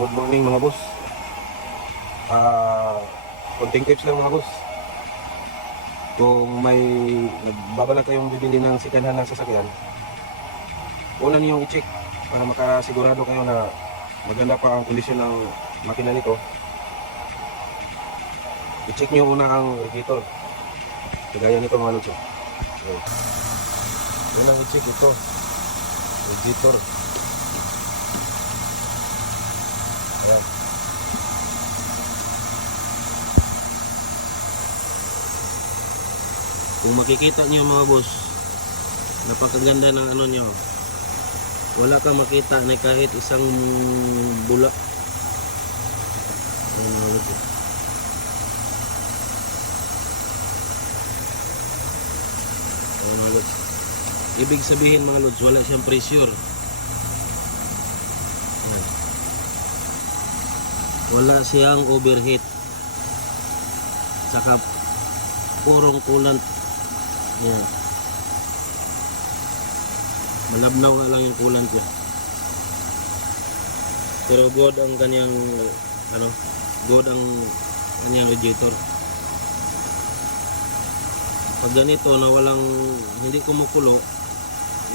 Good morning mga boss. Ah, konting tips lang mga boss. Kung may nagbabalak kayong bibili ng second hand na sasakyan, una niyo i-check para makasigurado kayo na maganda pa ang kondisyon ng makina nito. I-check niyo una ang radiator. Kagaya nito mga lods. oh. Okay. Unang i-check ito. Radiator. Ayan. Kung makikita niyo mga boss, napakaganda ng ano niyo. Wala kang makita na kahit isang bula. Ayan. Ayan, mga lods. Ibig sabihin mga lods, wala siyang pressure. Ayan. Wala siyang overheat. Saka purong coolant yan malabnaw lang yung coolant niya pero good ang kanyang ano good ang kanyang radiator. Pag ganito na walang hindi kumukulo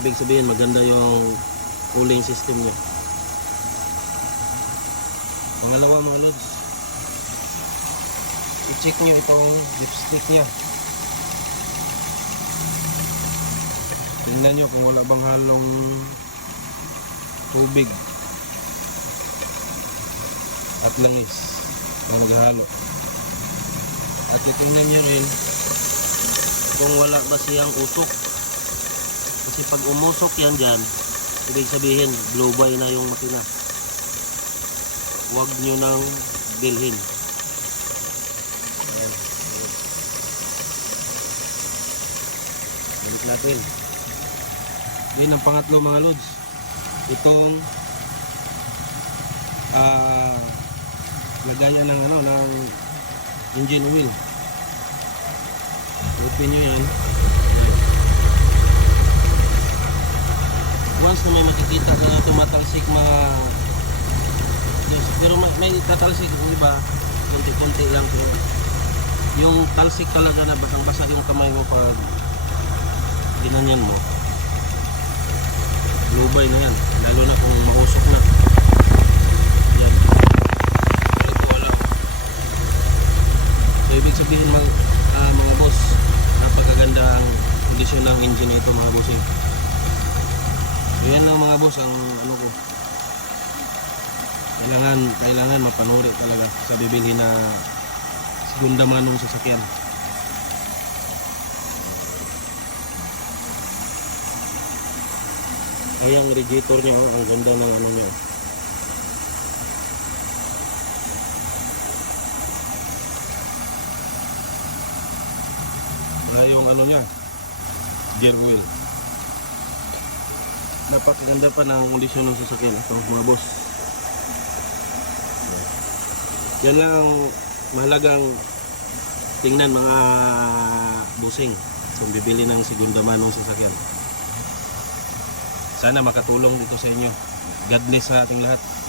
ibig sabihin maganda yung cooling system niya Pangalawa mga lods, i-check nyo itong lipstick niya. Tingnan nyo kung wala bang halong tubig at langis na maghalo. At tingnan nyo rin kung wala ba siyang usok. Kasi pag umusok yan dyan, ibig sabihin, blow by na yung makina. Huwag nyo nang bilhin. Ayan. Balik natin. Yan ang pangatlo mga lods. Itong ah lagayan ng ano ng engine oil. Open nyo yan. Once na may makikita na tumatalsik mga pero may, may tatalsik di ba? Kunti-kunti lang pero yung talsik talaga na basang-basa yung kamay mo pag ginanyan mo lubay na yan lalo na kung mausok na yan pero ko alam so ibig sabihin mga, ah, mga boss napakaganda ang kondisyon ng engine na ito mga boss eh. Yan lang mga boss ang ano ko. Kailangan kailangan mapanuri talaga sa bibili na segunda manong sasakyan. Kaya ang radiator niya, ang ganda ng ano niya. Na yung ano niya. Gear oil. Napakaganda pa ng kondisyon ng sasakyan ito mga boss. Yan lang ang mahalagang tingnan mga busing kung bibili ng segunda manong sasakyan. Sana makatulong dito sa inyo. God bless sa ating lahat.